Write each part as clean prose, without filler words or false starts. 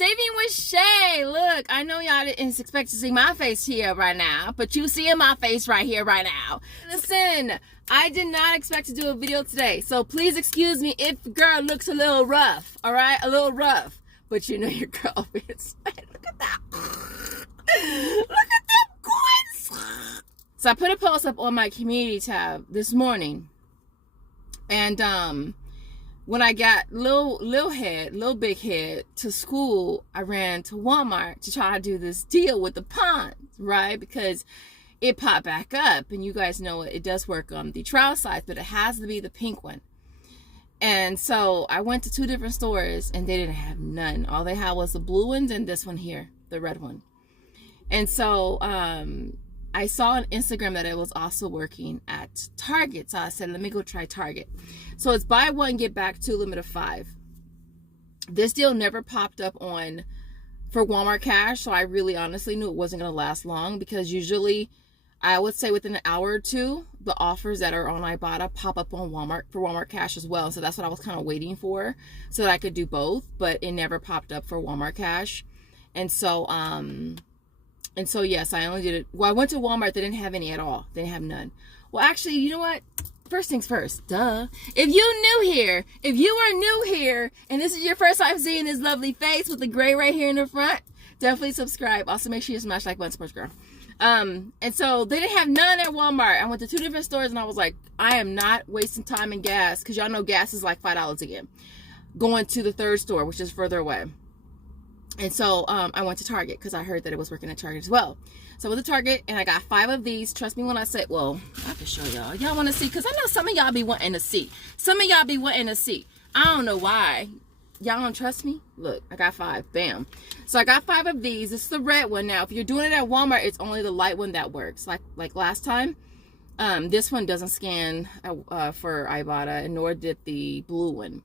Saving with Shay. Look, I know y'all didn't expect to see my face here right now, but you seeing my face right here right now. Listen, I did not expect to do a video today, so please excuse me if the girl looks a little rough, all right? A little rough, but you know your girl is. Look at that. Look at them coins. So I put a post up on my community tab this morning, and when I got little big head to school, I ran to Walmart to try to do this deal with the ponds, right? Because it popped back up, and you guys know it does work on the trial size, but it has to be the pink one. And so I went to 2 different stores, and they didn't have none. All they had was the blue ones and this one here, the red one. And so I saw on Instagram that it was also working at Target. So I said, let me go try Target. So it's buy 1, get back 2, limit of 5. This deal never popped up for Walmart Cash. So I really honestly knew it wasn't going to last long, because usually I would say within an hour or 2, the offers that are on Ibotta pop up on Walmart for Walmart Cash as well. So that's what I was kind of waiting for, so that I could do both, but it never popped up for Walmart Cash. And so yes, I only did it. Well, I went to Walmart. They didn't have any at all. They didn't have none. Well, actually, you know what? First things first, duh. If you are new here, and this is your first time seeing this lovely face with the gray right here in the front, definitely subscribe. Also, make sure you smash like button, sports girl. And so they didn't have none at Walmart. I went to 2 different stores, and I was like, I am not wasting time and gas, because y'all know gas is like $5 again. Going to the 3rd store, which is further away. And so I went to Target, because I heard that it was working at Target as well. So I went to Target, and I got 5 of these. Trust me when I say, well, I can show y'all. Y'all want to see? Because I know some of y'all be wanting to see. I don't know why. Y'all don't trust me? Look, I got 5. Bam. So I got 5 of these. This is the red one. Now, if you're doing it at Walmart, it's only the light one that works. Like last time, this one doesn't scan for Ibotta, and nor did the blue one.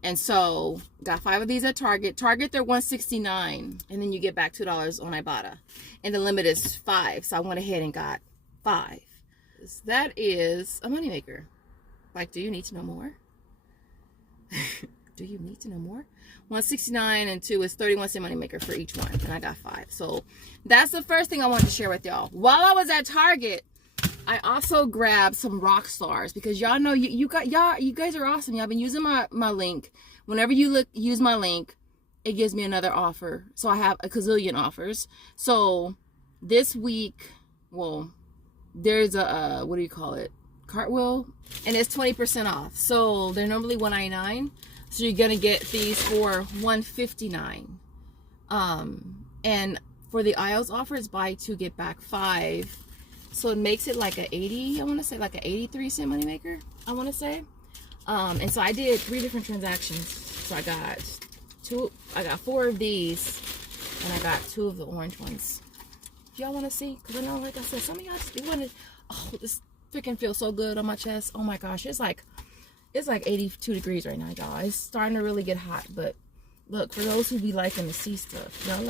And so got 5 of these at Target. Target, they're $169, and then you get back $2 on Ibotta, and the limit is 5. So I went ahead and got 5. That is a moneymaker. Like, do you need to know more? Do you need to know more? 169 and 2 is 31-cent moneymaker for each one, and I got 5. So that's the first thing I wanted to share with y'all. While I was at Target, I also grabbed some Rockstars, because y'all know you guys are awesome. Y'all been using my link. Whenever you use my link, it gives me another offer. So I have a gazillion offers. So this week, well, there's a what do you call it? Cartwheel, and it's 20% off. So they're normally $199. So you're gonna get these for $159. And for the aisles offer, it's buy 2 get back 5. So it makes it like a 80, I want to say like an 83-cent moneymaker, I want to say. And so I did 3 different transactions. So I got 4 of these, and I got 2 of the orange ones. Do y'all want to see? Because I know, like I said, some of y'all just want to, oh, this freaking feels so good on my chest. Oh my gosh, it's like 82 degrees right now, y'all. It's starting to really get hot, but look, for those who be liking to see stuff, y'all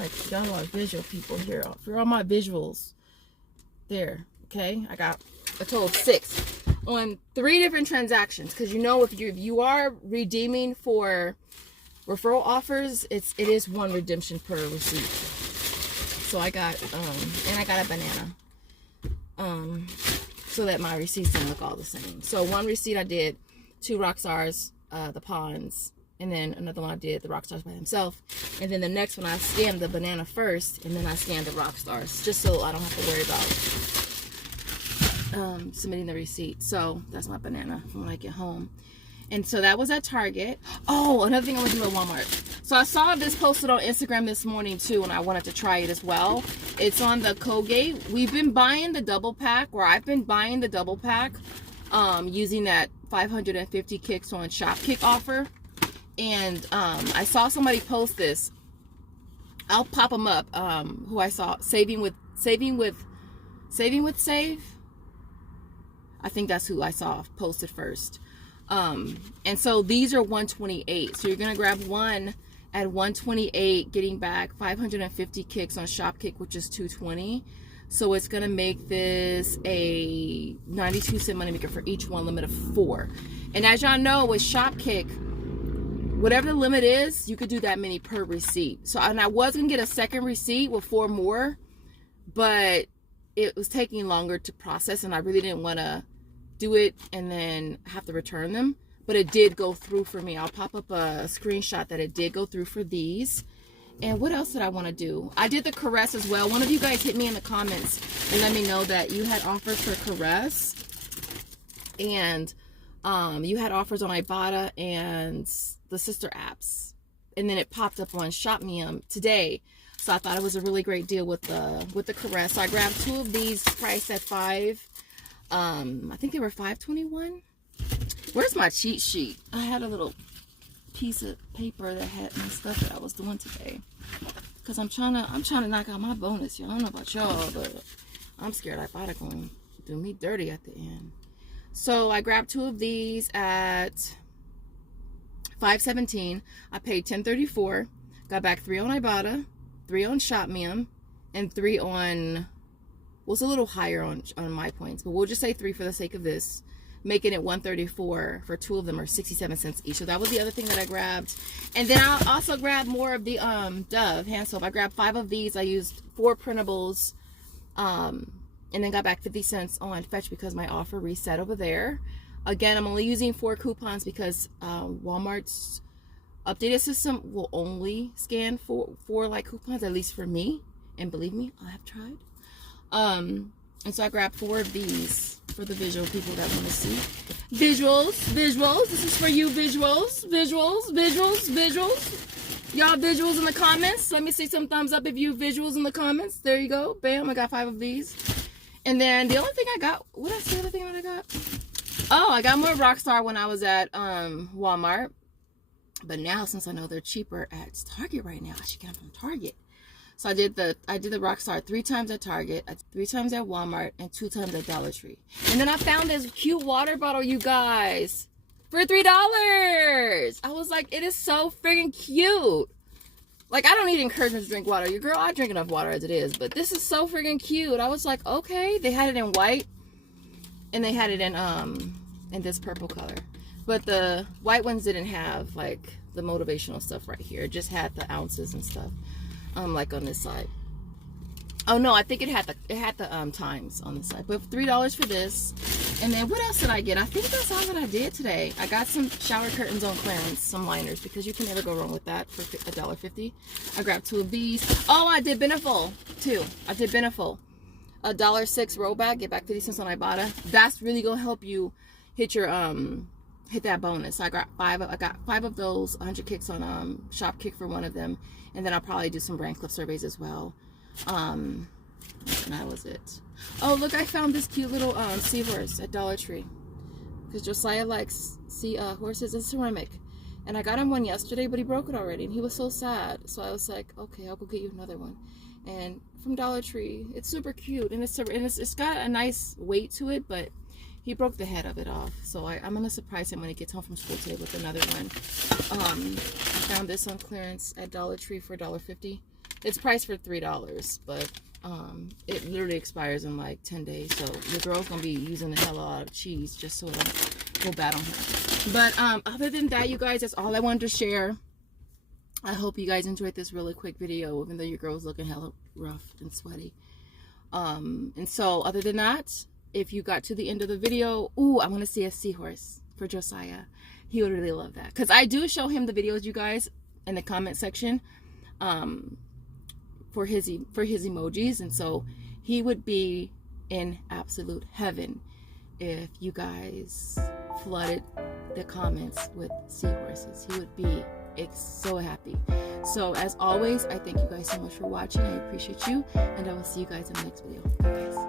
are visual people here. For all my visuals, there, okay, I got a total of 6 on 3 different transactions, because you know, if you are redeeming for referral offers, it is 1 redemption per receipt. So I got and I got a banana, so that my receipts don't look all the same. So 1 receipt I did 2 Rockstars, the Ponds, and then another one I did the Rockstars by himself, and then the next one I scanned the banana first, and then I scanned the Rockstars, just so I don't have to worry about submitting the receipt. So that's my banana from when I get home. And so that was at Target. Oh, another thing I want to do at Walmart. So I saw this posted on Instagram this morning too, and I wanted to try it as well. It's on the Colgate. We've been buying the double pack, or I've been buying the double pack, using that 550 kicks on Shopkick offer. And I saw somebody post this. I'll pop them up. Who I saw, saving with save. I think that's who I saw posted first. And so these are 128. So you're gonna grab 1 at 128, getting back 550 kicks on Shopkick, which is 220. So it's gonna make this a 92-cent moneymaker for each one, limit of 4. And as y'all know, with Shopkick, whatever the limit is, you could do that many per receipt. So, and I was gonna get a second receipt with 4 more, but it was taking longer to process, and I really didn't want to do it and then have to return them. But it did go through for me. I'll pop up a screenshot that it did go through for these. And what else did I want to do? I did the Caress as well. One of you guys hit me in the comments and let me know that you had offers for Caress. And you had offers on Ibotta and the sister apps. And then it popped up on Shopmium today. So I thought it was a really great deal with the Caress. So I grabbed 2 of these priced at $5. I think they were $5.21. Where's my cheat sheet? I had a little piece of paper that had my stuff that I was doing today. Cause I'm trying to knock out my bonus. Y'all, I don't know about y'all, but I'm scared Ibotta gonna do me dirty at the end. So I grabbed 2 of these at $5.17. I paid $10.34. Got back 3 on Ibotta, 3 on Shopmium, and 3 on, was a little higher on my points, but we'll just say 3 for the sake of this, making it $1.34 for 2 of them, or 67 cents each. So that was the other thing that I grabbed. And then I also grabbed more of the Dove hand soap. I grabbed 5 of these. I used 4 printables, and then got back 50 cents on Fetch because my offer reset over there. Again, I'm only using 4 coupons because Walmart's updated system will only scan for like coupons, at least for me. And believe me, I have tried. And so I grabbed 4 of these for the visual people that want to see. Visuals. This is for you, visuals. Y'all visuals in the comments. Let me see some thumbs up if you visuals in the comments. There you go. Bam, I got 5 of these. And then the only thing I got, what's the other thing that I got? Oh, I got more Rockstar when I was at Walmart. But now, since I know they're cheaper at Target right now, I should get them from Target. So I did the Rockstar 3 times at Target, 3 times at Walmart, and 2 times at Dollar Tree. And then I found this cute water bottle, you guys, for $3. I was like, it is so friggin' cute. Like, I don't need encouragement to drink water. Your girl, I drink enough water as it is, but this is so friggin' cute. I was like, okay. They had it in white, and they had it in this purple color. But the white ones didn't have like the motivational stuff right here. It just had the ounces and stuff. Like on this side. Oh no, I think it had the times on the side. But $3 for this. And then what else did I get? I think that's all that I did today. I got some shower curtains on clearance, some liners, because you can never go wrong with that for $1.50. I grabbed 2 of these. Oh, I did Beneful too. I did Beneful. $1.06 rollback, get back 50 cents on Ibotta. That's really gonna help you hit your hit that bonus. So I got 5 of those, 100 kicks on Shopkick for 1 of them, and then I'll probably do some brand clip surveys as well. And that was it. Oh, look, I found this cute little seahorse at Dollar Tree, because Josiah likes horses and ceramic, and I got him one yesterday, but he broke it already, and he was so sad. So I was like, okay, I'll go get you another one. And from Dollar Tree, it's super cute, and it's got a nice weight to it, but he broke the head of it off. So I'm gonna surprise him when he gets home from school today with another one. I found this on clearance at Dollar Tree for $1.50. It's priced for $3, but it literally expires in like 10 days. So your girl's gonna be using the hell out of cheese just so it don't go bad on her. But other than that, you guys, that's all I wanted to share. I hope you guys enjoyed this really quick video, even though your girl's looking hella rough and sweaty. And so other than that, if you got to the end of the video, ooh, I want to see a seahorse for Josiah. He would really love that, because I do show him the videos, you guys, in the comment section for his emojis, and so he would be in absolute heaven if you guys flooded the comments with seahorses. He would be so happy. So as always, I thank you guys so much for watching. I appreciate you, and I will see you guys in the next video. Bye guys.